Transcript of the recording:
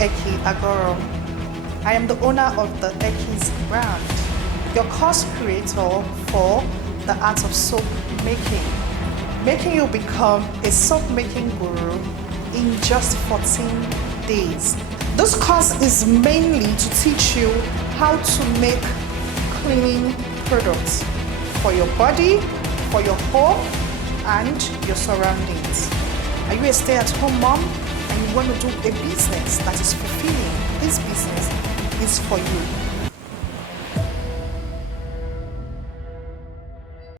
Eki Agoro. I am the owner of the Eki's brand, your course creator for the art of soap making you become a soap making guru in just 14 days. This course is mainly to teach you how to make cleaning products for your body, for your home, and your surroundings. Are you a stay-at-home mom and you want to do a business that is fulfilling? This business is for you.